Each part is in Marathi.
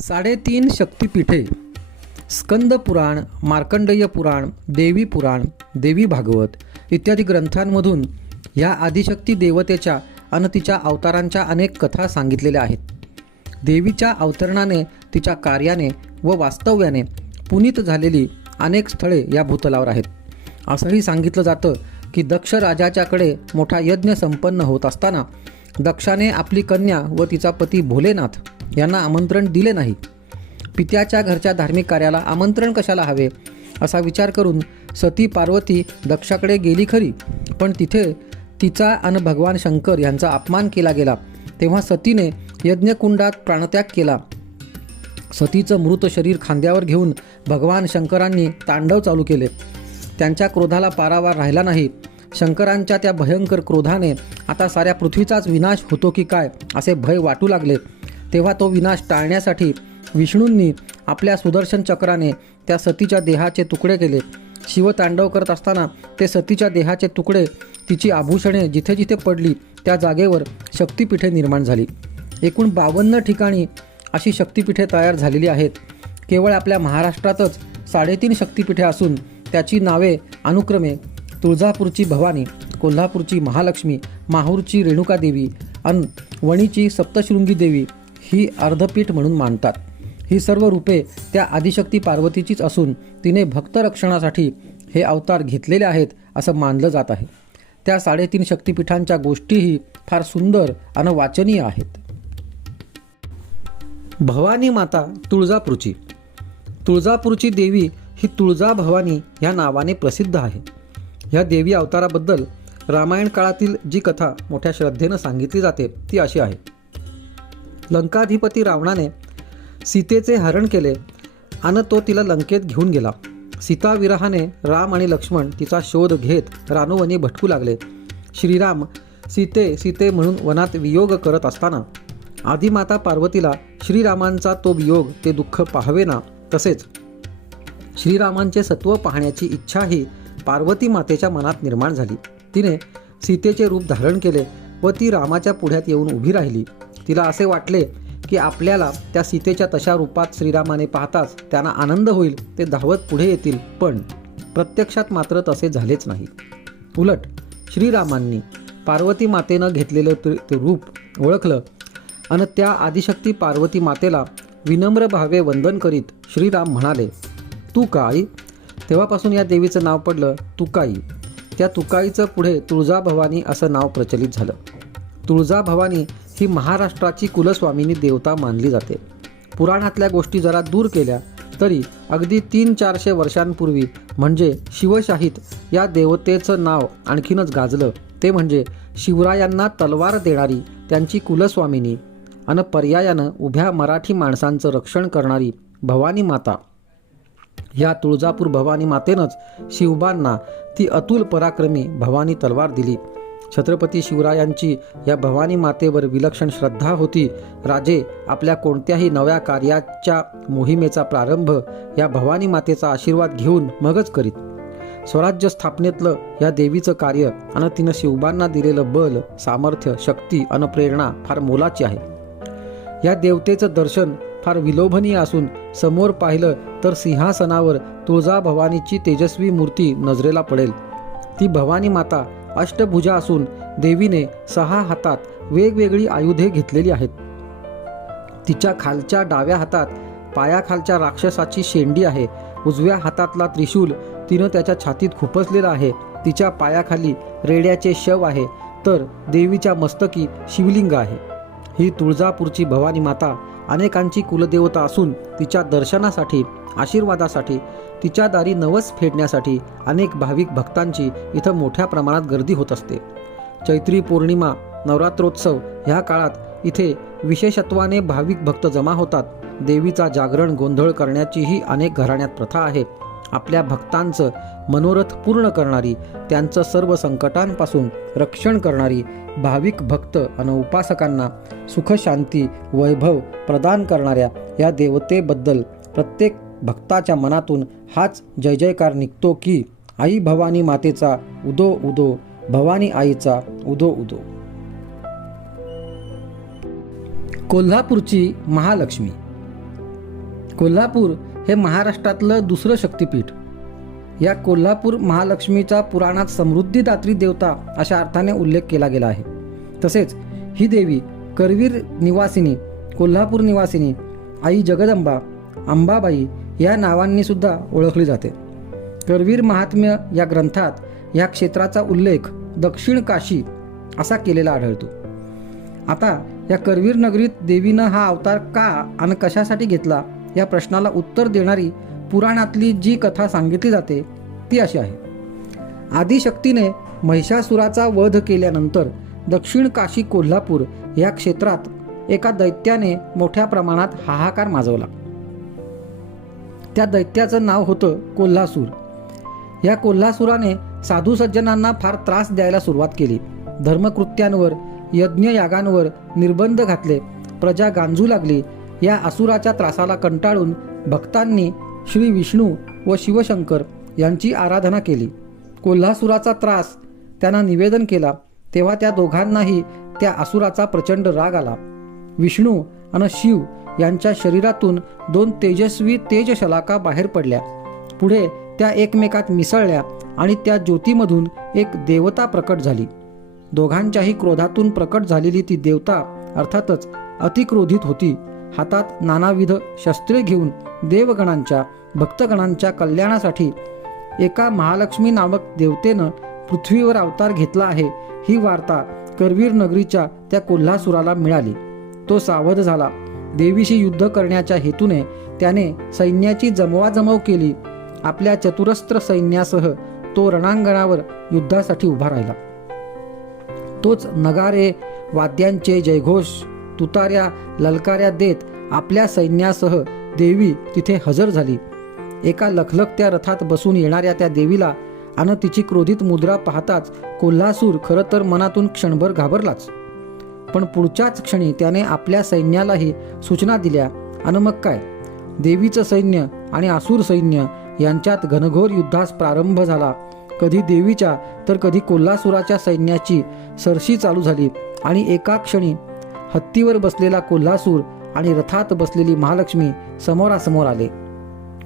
साडेतीन शक्तिपीठे. स्कंद पुराण मार्कंडेय पुराण देवी पुराण देवी भागवत इत्यादी ग्रंथांमधून ह्या आदिशक्ती देवतेच्या आणि तिच्या अवतारांच्या अनेक कथा सांगितलेल्या आहेत. देवीच्या अवतरणाने तिच्या कार्याने व वास्तव्याने पुनीत झालेली अनेक स्थळे या भूतलावर आहेत. असंही सांगितलं जातं की दक्ष राजाच्याकडे मोठा यज्ञ संपन्न होत असताना दक्षाने आपली कन्या व तिचा पती भोलेनाथ यांना आमंत्रण दिले नाही. पित्याच्या घरच्या धार्मिक कार्याला आमंत्रण कशाला हवे? असा विचार करून सती पार्वती दक्षाकडे गेली खरी. पण तिथे तिचा आणि भगवान शंकर यांचा अपमान केला गेला. तेव्हा सतीने यज्ञकुंडात प्राणत्याग केला. सतीचं मृत शरीर खांद्यावर घेऊन भगवान शंकरांनी तांडव चालू केले. त्यांच्या क्रोधाला पारावार राहिला नाही. शंकरांच्या त्या भयंकर क्रोधाने आता साऱ्या पृथ्वीचाच विनाश होतो की काय असे भय वाटू लागले. तेव्हा तो विनाश टाळण्यासाठी विष्णूंनी आपल्या सुदर्शन चक्राने त्या सतीच्या देहाचे तुकडे केले. शिवतांडव करत असताना ते सतीच्या देहाचे तुकडे तिची आभूषणे जिथे जिथे पडली त्या जागेवर शक्तिपीठे निर्माण झाली. एकूण बावन्न ठिकाणी अशी शक्तिपीठे तयार झालेली आहेत. केवळ आपल्या महाराष्ट्रातच साडेतीन शक्तिपीठे असून त्याची नावे अनुक्रमे तुळजापूरची भवानी कोल्हापूरची महालक्ष्मी माहूरची रेणुका देवी अन वणीची सप्तशृंगी देवी ही अर्धपीठ म्हणून मानतात. ही सर्व रूपे त्या आदिशक्ती पार्वतीचीच असून तिने भक्त रक्षणासाठी हे अवतार घेतलेले आहेत असं मानलं जात आहे. त्या साडेतीन शक्तिपीठांच्या गोष्टीही फार सुंदर आणि वाचनीय आहेत. भवानी माता तुळजापूरची. तुळजापूरची देवी ही तुळजा भवानी ह्या नावाने प्रसिद्ध आहे. ह्या देवी अवताराबद्दल रामायण काळातील जी कथा मोठ्या श्रद्धेनं सांगितली जाते ती अशी आहे. लंकाधिपती रावणाने सीतेचे हरण केले आणि तो तिला लंकेत घेऊन गेला. सीता विरहाने राम आणि लक्ष्मण तिचा शोध घेत रानोवनी भटकू लागले. श्रीराम सीते सीते म्हणून वनात वियोग करत असताना आदिमाता पार्वतीला श्रीरामांचा तो वियोग ते दुःख पाहावे ना तसेच श्रीरामांचे सत्व पाहण्याची इच्छाही पार्वती मातेच्या मनात निर्माण झाली. तिने सीतेचे रूप धारण केले व ती रामाच्या पुढ्यात येऊन उभी राहिली. तिला असे वाटले की आपल्याला त्या सीतेच्या तशा रूपात श्रीरामाने पाहताच त्यांना आनंद होईल ते धावत पुढे येतील. पण प्रत्यक्षात मात्र तसे झालेच नाही. उलट श्रीरामांनी पार्वती मातेनं घेतलेलं ते रूप ओळखलं आणि त्या आदिशक्ती पार्वती मातेला विनम्र भावे वंदन करीत श्रीराम म्हणाले तू काय? तेव्हापासून या देवीचं नाव पडलं तुकाई. त्या तुकाईचं पुढे तुळजाभवानी असं नाव प्रचलित झालं. तुळजाभवानी ही महाराष्ट्राची कुलस्वामिनी देवता मानली जाते. पुराणातल्या गोष्टी जरा दूर केल्या तरी अगदी तीन चारशे वर्षांपूर्वी म्हणजे शिवशाहीत या देवतेचं नाव आणखीनच गाजलं. ते म्हणजे शिवरायांना तलवार देणारी त्यांची कुलस्वामिनी आणि पर्यायानं उभ्या मराठी माणसांचं रक्षण करणारी भवानी माता. या तुळजापूर भवानी मातेनंच शिवबांना ती अतुल पराक्रमी भवानी तलवार दिली. छत्रपती शिवरायांची या भवानी मातेवर विलक्षण श्रद्धा होती. राजे आपल्या कोणत्याही नव्या कार्याच्या मोहिमेचा प्रारंभ या भवानी मातेचा आशीर्वाद घेऊन मगच करीत. स्वराज्य स्थापनेतलं या देवीचं कार्य आणि तिनं शिवबांना दिलेलं बल सामर्थ्य शक्ती आणि प्रेरणा फार मोलाची आहे. या देवतेचं दर्शन फार विलोभनीय असून समोर पाहिलं तर सिंहासनावर तुळजा भवानीची तेजस्वी मूर्ती नजरेला पडेल. ती भवानी माता अष्टभुजा असून देवीने सहा हातात वेगवेगळी आयुधे घेतलेली आहेत. तिच्या खालच्या डाव्या हातात पायाखालच्या राक्षसाची शेंडी आहे. उजव्या हातातला त्रिशूल तिनं त्याच्या छातीत खुपसलेला आहे. तिच्या पायाखाली रेड्याचे शव आहे. तर देवीच्या मस्तकी शिवलिंग आहे. ही तुळजापूरची भवानी माता अनेकांची कुलदेवता असून तिच्या दर्शनासाठी आशीर्वादासाठी तिच्या दारी नवस फेडण्यासाठी अनेक भाविक भक्तांची इथं मोठ्या प्रमाणात गर्दी होत असते. चैत्री पौर्णिमा नवरात्रोत्सव ह्या काळात इथे विशेषत्वाने भाविक भक्त जमा होतात. देवीचा जागरण गोंधळ करण्याचीही अनेक घराण्यात प्रथा आहे आपल्या भक्तांचं मनोरथ पूर्ण करणारी त्यांचं सर्व संकटांपासून रक्षण करणारी भाविक भक्त आणि उपासकांना सुखशांती वैभव प्रदान करणाऱ्या या देवतेबद्दल प्रत्येक भक्ताच्या मनातून हाच जय जयकार निघतो की आई भवानी मातेचा उदो उदो भवानी आईचा उदो उदो. कोल्हापूरची महालक्ष्मी. कोल्हापूर हे महाराष्ट्रातलं दुसरं शक्तिपीठ. या कोल्हापूर महालक्ष्मीचा पुराणात समृद्धीदात्री देवता अशा अर्थाने उल्लेख केला गेला आहे. तसेच ही देवी करवीर निवासिनी कोल्हापूर निवासिनी आई जगदंबा अंबाबाई या नावांनी सुद्धा ओळखली जाते. करवीर महात्म्य या ग्रंथात या क्षेत्राचा उल्लेख दक्षिण काशी असा केलेला आढळतो. आता या करवीर नगरीत देवीनं हा अवतार का आणि कशासाठी घेतला या प्रश्नाला उत्तर देणारी पुराणातली जी कथा सांगितली जाते ती अशी आहे. आदिशक्तीने महिषासुराचा वध केल्यानंतर दक्षिण काशी कोल्हापूर या क्षेत्रात एका दैत्याने मोठ्या प्रमाणात हाहाकार माजवला. त्या दैत्याचं नाव होतं कोल्हासूर. या कोल्हासुराने साधू सज्जनांना फार त्रास द्यायला सुरुवात केली. धर्मकृत्यांवर यज्ञयागांवर निर्बंध घातले. प्रजा गांजू लागली. या असुराच्या त्रासाला कंटाळून भक्तांनी श्री विष्णू व शिवशंकर यांची आराधना केली. कोल्हासुराचा त्रास त्यांना निवेदन केला. तेव्हा त्या दोघांनाही त्या असुराचा प्रचंड राग आला. विष्णू आणि शिव यांच्या शरीरातून दोन तेजस्वी तेजशलाका बाहेर पडल्या. पुढे त्या एकमेकात मिसळल्या आणि त्या ज्योतीमधून एक देवता प्रकट झाली. दोघांच्याही क्रोधातून प्रकट झालेली ती देवता अर्थातच अतिक्रोधित होती. हातात नानाविध शस्त्रे घेऊन देवगणांच्या भक्तगणांच्या कल्याणासाठी एका महालक्ष्मी नामक देवतेनं पृथ्वीवर अवतार घेतला आहे ही वार्ता करवीर नगरीच्या त्या कोल्हासुराला मिळाली. तो सावध झाला. देवीशी युद्ध करण्याच्या हेतूने त्याने सैन्याची जमवाजमव केली. आपल्या चतुरस्त्र सैन्यासह तो रणांगणावर युद्धासाठी उभा राहिला. तोच नगारे वाद्यांचे जयघोष तुताऱ्या ललकाऱ्या देत आपल्या सैन्यासह देवी तिथे हजर झाली. एका लखलखत्या रथात बसून येणाऱ्या त्या देवीला आणि तिची क्रोधित मुद्रा पाहताच कोल्हासूर खरं तर मनातून क्षणभर घाबरलाच. पण पुढच्याच क्षणी त्याने आपल्या सैन्यालाही सूचना दिल्या. आणि मग काय? देवीचं सैन्य आणि आसूर सैन्य यांच्यात घनघोर युद्धास प्रारंभ झाला. कधी देवीच्या तर कधी कोल्हासुराच्या सैन्याची सरशी चालू झाली. आणि एका क्षणी हत्तीवर बसलेला कोल्हासूर आणि रथात बसलेली महालक्ष्मी समोरासमोर आले.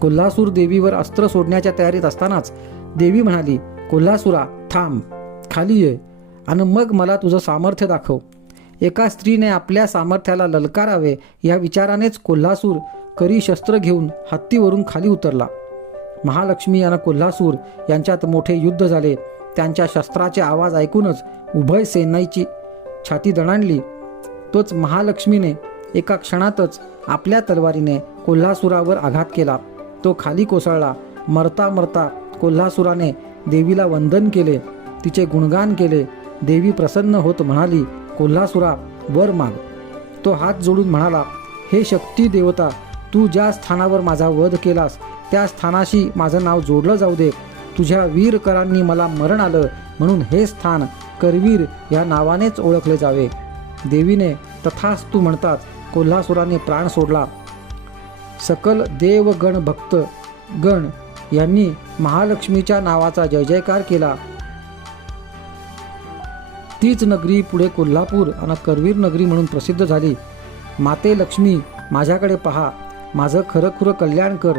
कोल्हासूर देवीवर अस्त्र सोडण्याच्या तयारीत असतानाच देवी म्हणाली कोल्हासुरा थांब. खाली ये. आणि मग मला तुझं सामर्थ्य दाखव. एका स्त्रीने आपल्या सामर्थ्याला ललकारावे या विचारानेच कोल्हासूर करी शस्त्र घेऊन हत्तीवरून खाली उतरला. महालक्ष्मी आणि कोल्हासूर यांच्यात मोठे युद्ध झाले. त्यांच्या शस्त्राचे आवाज ऐकूनच उभय सेनाईची छाती दणाणली. तोच महालक्ष्मीने एका क्षणातच आपल्या तलवारीने कोल्हासुरावर आघात केला. तो खाली कोसळला. मरता मरता कोल्हासुराने देवीला वंदन केले. तिचे गुणगान केले. देवी प्रसन्न होत म्हणाली कोल्हासुरा वर माग. तो हात जोडून म्हणाला हे शक्ती देवता तू ज्या स्थानावर माझा वध केलास त्या स्थानाशी माझं नाव जोडलं जाऊ दे. तुझ्या वीरकरांनी मला मरण आलं म्हणून हे स्थान करवीर या नावानेच ओळखले जावे. देवीने तथास्तू म्हणतात कोल्हासुराने प्राण सोडला. सकल देवगण भक्त गण यांनी महालक्ष्मीच्या नावाचा जय जयकार केला. तीच नगरी पुढे कोल्हापूर आणि करवीर नगरी म्हणून प्रसिद्ध झाली. माते लक्ष्मी माझ्याकडे पहा. माझं खरं खुरं कल्याण कर.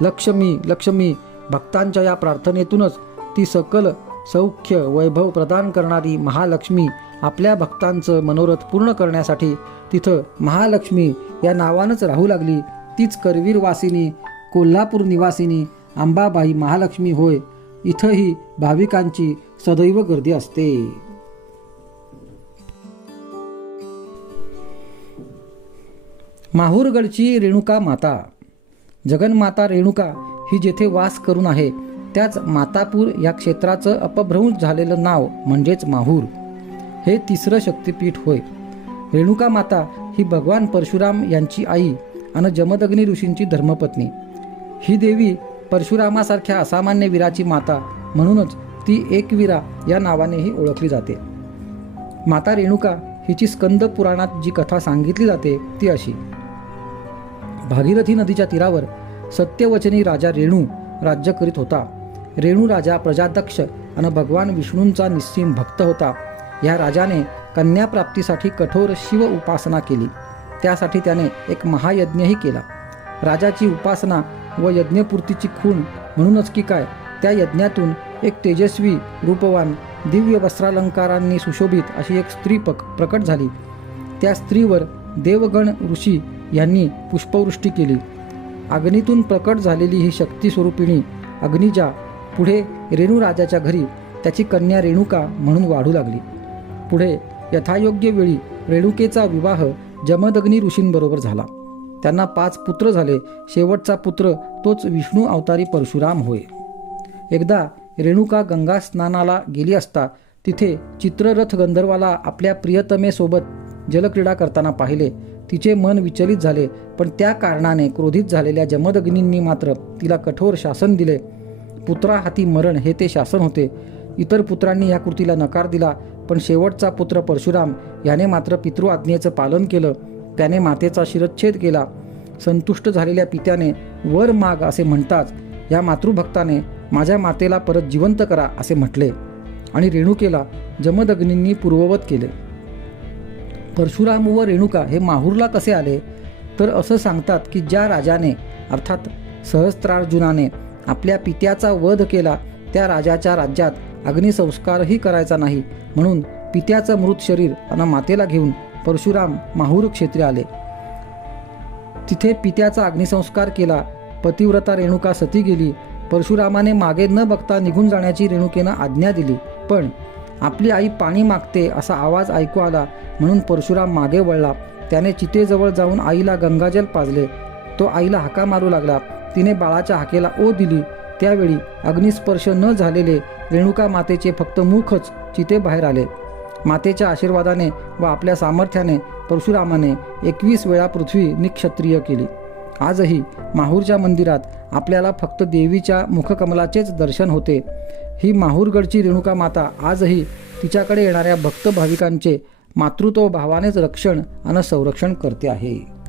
लक्ष्मी लक्ष्मी भक्तांच्या या प्रार्थनेतूनच ती सकल सौख्य वैभव प्रदान करणारी महालक्ष्मी आपल्या भक्तांचं मनोरथ पूर्ण करण्यासाठी तिथं महालक्ष्मी या नावानंच राहू लागली. तीच करवीर वासिनी कोल्हापूर निवासिनी अंबाबाई महालक्ष्मी होय. इथंही भाविकांची सदैव गर्दी असते. माहूरगडची रेणुका माता. जगन्माता रेणुका ही जेथे वास करून आहे त्याच मातापूर या क्षेत्राचं अपभ्रंश झालेलं नाव म्हणजेच माहूर. हे तिसरं शक्तिपीठ होय. रेणुका माता ही भगवान परशुराम यांची आई आणि जमदग्नी ऋषींची धर्मपत्नी. ही देवी परशुरामासारख्या असामान्य वीराची माता म्हणूनच ती एकवीरा या नावानेही ओळखली जाते. माता रेणुका हिची स्कंद पुराणात जी कथा सांगितली जाते ती अशी. भागीरथी नदीच्या तीरावर सत्यवचनी राजा रेणू राज्य करीत होता. रेणू राजा प्रजादक्ष आणि भगवान विष्णूंचा निस्सीम भक्त होता. या राजाने कन्याप्राप्तीसाठी कठोर शिव उपासना केली. त्यासाठी त्याने एक महायज्ञही केला. राजाची उपासना व यज्ञपूर्तीची खूण म्हणूनच की काय त्या यज्ञातून एक तेजस्वी रूपवान दिव्य वस्त्रालंकारांनी सुशोभित अशी एक स्त्री पक प्रकट झाली. त्या स्त्रीवर देवगण ऋषी यांनी पुष्पवृष्टी केली. अग्नीतून प्रकट झालेली ही शक्ती स्वरूपिणी अग्निजा पुढे रेणूराजाच्या घरी त्याची कन्या रेणुका म्हणून वाढू लागली. पुढे यथायोग्य वेळी रेणुकेचा विवाह जमदग्नी ऋषींबरोबर झाला. त्यांना पाच पुत्र झाले. शेवटचा पुत्र तोच विष्णू अवतारी परशुराम होय. एकदा रेणुका गंगा स्नानाला गेली असता तिथे चित्ररथ गंधर्वाला आपल्या प्रियतमेसोबत जलक्रीडा करताना पाहिले. तिचे मन विचलित झाले पण त्या कारणाने क्रोधित झालेल्या जमदग्नींनी मात्र तिला कठोर शासन दिले. पुत्रा हाती मरण हे ते शासन होते. इतर पुत्रांनी या कृतीला नकार दिला पण शेवटचा पुत्र परशुराम याने मात्र पितृ आज्ञेचं पालन केलं. त्याने मातेचा शिरच्छेद केला. संतुष्ट झालेल्या पित्याने वर माग असे म्हणताच या मातृभक्ताने माझ्या मातेला परत जिवंत करा असे म्हटले आणि रेणुकेला जमदग्नींनी पूर्ववत केले. परशुराम व रेणुका हे माहूरला कसे आले? तर असं सांगतात की ज्या राजाने अर्थात सहस्त्रार्जुनाने आपल्या पित्याचा वध केला त्या राजाच्या राज्यात अग्निसंस्कारही करायचा नाही. म्हणून पित्याचं मृत शरीर आणि मातेला घेऊन परशुराम माहूर क्षेत्री आले. तिथे पित्याचा अग्निसंस्कार केला. पतिव्रता रेणुका सती गेली. परशुरामाने मागे न बघता निघून जाण्याची रेणुकेनं आज्ञा दिली. पण आपली आई पाणी मागते असा आवाज ऐकू आला. म्हणून परशुराम मागे वळला. त्याने चितेजवळ जाऊन आईला गंगाजल पाजले. तो आईला हाका मारू लागला. तिने बाळाच्या हाकेला ओ दिली. त्यावेळी अग्निस्पर्श न झालेले रेणुका मातेचे फक्त मुखच चितेबाहेर आले. मातेच्या आशीर्वादाने व आपल्या सामर्थ्याने परशुरामाने एकवीस वेळा पृथ्वी निक्षत्रिय केली. आजही माहूरच्या मंदिरात आपल्याला फक्त देवीच्या मुखकमलाचेच दर्शन होते. ही माहूरगडची रेणुका माता आजही तिच्याकडे येणाऱ्या भक्त भाविकांचे मातृत्व भावानेच रक्षण आणि संरक्षण करते आहे.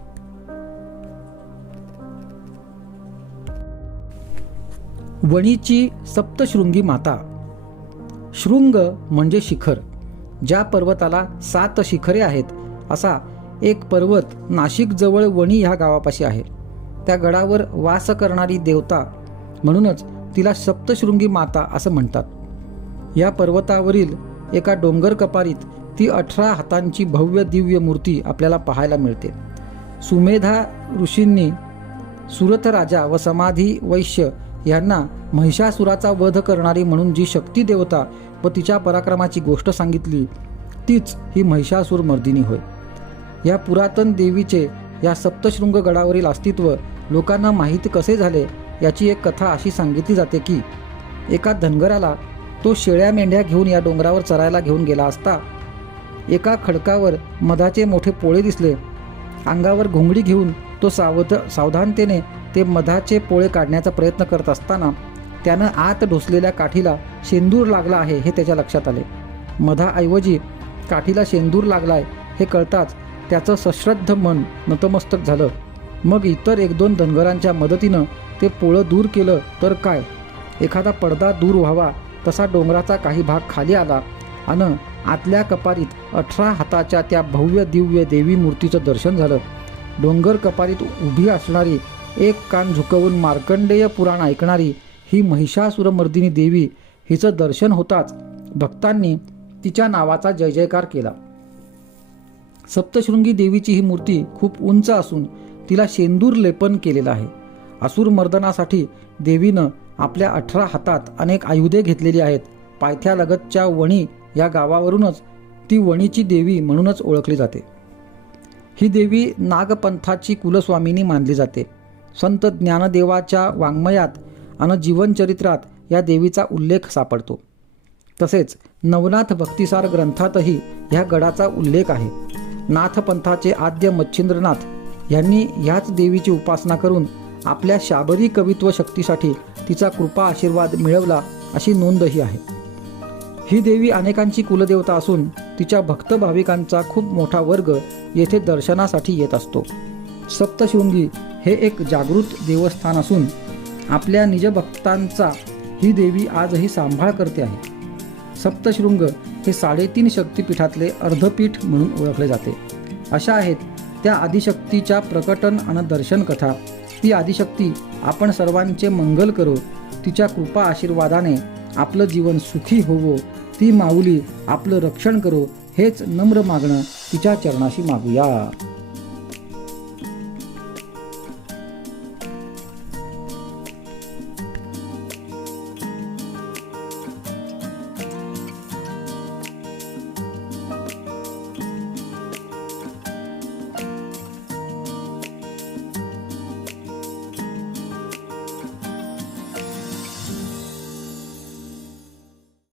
वणीची सप्तशृंगी माता. शृंग म्हणजे शिखर ज्या पर्वताला सात शिखरे आहेत असा एक पर्वत नाशिकजवळ वणी ह्या गावापाशी आहे. त्या गडावर वास करणारी देवता म्हणूनच तिला सप्तशृंगी माता असं म्हणतात. या पर्वतावरील एका डोंगर कपारीत ती अठरा हातांची भव्य दिव्य मूर्ती आपल्याला पाहायला मिळते. सुमेधा ऋषींनी सुरथ राजा व समाधी वैश्य यांना महिषासुराचा वध करणारी म्हणून जी शक्ती देवता व तिच्या पराक्रमाची गोष्ट सांगितली तीच ही महिषासूर मर्दिनी होय. या पुरातन देवीचे या सप्तशृंग गडावरील अस्तित्व लोकांना माहीत कसे झाले याची एक कथा अशी सांगितली जाते की एका धनगराला तो शेळ्या मेंढ्या घेऊन या डोंगरावर चरायला घेऊन गेला असता. एका खडकावर मधाचे मोठे पोळे दिसले. अंगावर घोंगडी घेऊन तो सावध सावधानतेने ते मधाचे पोळे काढण्याचा प्रयत्न करत असताना त्यानं आत ढोसलेल्या काठीला शेंदूर लागला आहे हे त्याच्या लक्षात आले. मधाऐवजी काठीला शेंदूर लागलाय हे कळताच त्याचं सश्रद्ध मन नतमस्तक झालं. मग इतर एक दोन धनगरांच्या मदतीनं ते पोळं दूर केलं तर काय? एखादा पडदा दूर व्हावा तसा डोंगराचा काही भाग खाली आला. आणि आतल्या कपारीत अठरा हाताच्या त्या भव्य दिव्य देवी मूर्तीचं दर्शन झालं. डोंगर कपारीत उभी असणारी एक कान झुकवून मार्कंडेय पुराण ऐकणारी ही महिषासुरमर्दिनी देवी हिचं दर्शन होताच. भक्तांनी तिच्या नावाचा जय जयकार केला. सप्तशृंगी देवीची ही मूर्ती खूप उंच असून तिला शेंदूर लेपन केलेलं आहे. असुर मर्दनासाठी देवीनं आपल्या अठरा हातात अनेक आयुधे घेतलेली आहेत. पायथ्यालगतच्या वणी या गावावरूनच ती वणीची देवी म्हणूनच ओळखली जाते. ही देवी नागपंथाची कुलस्वामिनी मानली जाते. संत ज्ञानदेवाच्या वाङ्मयात आणि जीवनचरित्रात या देवीचा उल्लेख सापडतो. तसेच नवनाथ भक्तिसार ग्रंथातही ह्या गडाचा उल्लेख आहे. नाथपंथाचे आद्य मच्छिंद्रनाथ यांनी ह्याच देवीची उपासना करून आपल्या शाबरी कवित्व शक्तीसाठी तिचा कृपा आशीर्वाद मिळवला अशी नोंदही आहे. ही देवी अनेकांची कुलदेवता असून तिच्या भक्त भाविकांचा खूप मोठा वर्ग येथे दर्शनासाठी येत असतो. सप्तशृंगी हे एक जागृत देवस्थान असून आपल्या निजभक्तांचा ही देवी आजही सांभाळ करते आहे. सप्तशृंग हे साडेतीन शक्तिपीठातले अर्धपीठ म्हणून ओळखले जाते. अशा आहेत त्या आदिशक्तीच्या प्रकटन आणि दर्शन कथा ती आदिशक्ती आपण सर्वांचे मंगल करो. तिच्या कृपा आशीर्वादाने आपलं जीवन सुखी होवो. ती माऊली आपलं रक्षण करो. हेच नम्र मागणं तिच्या चरणाशी मागूया.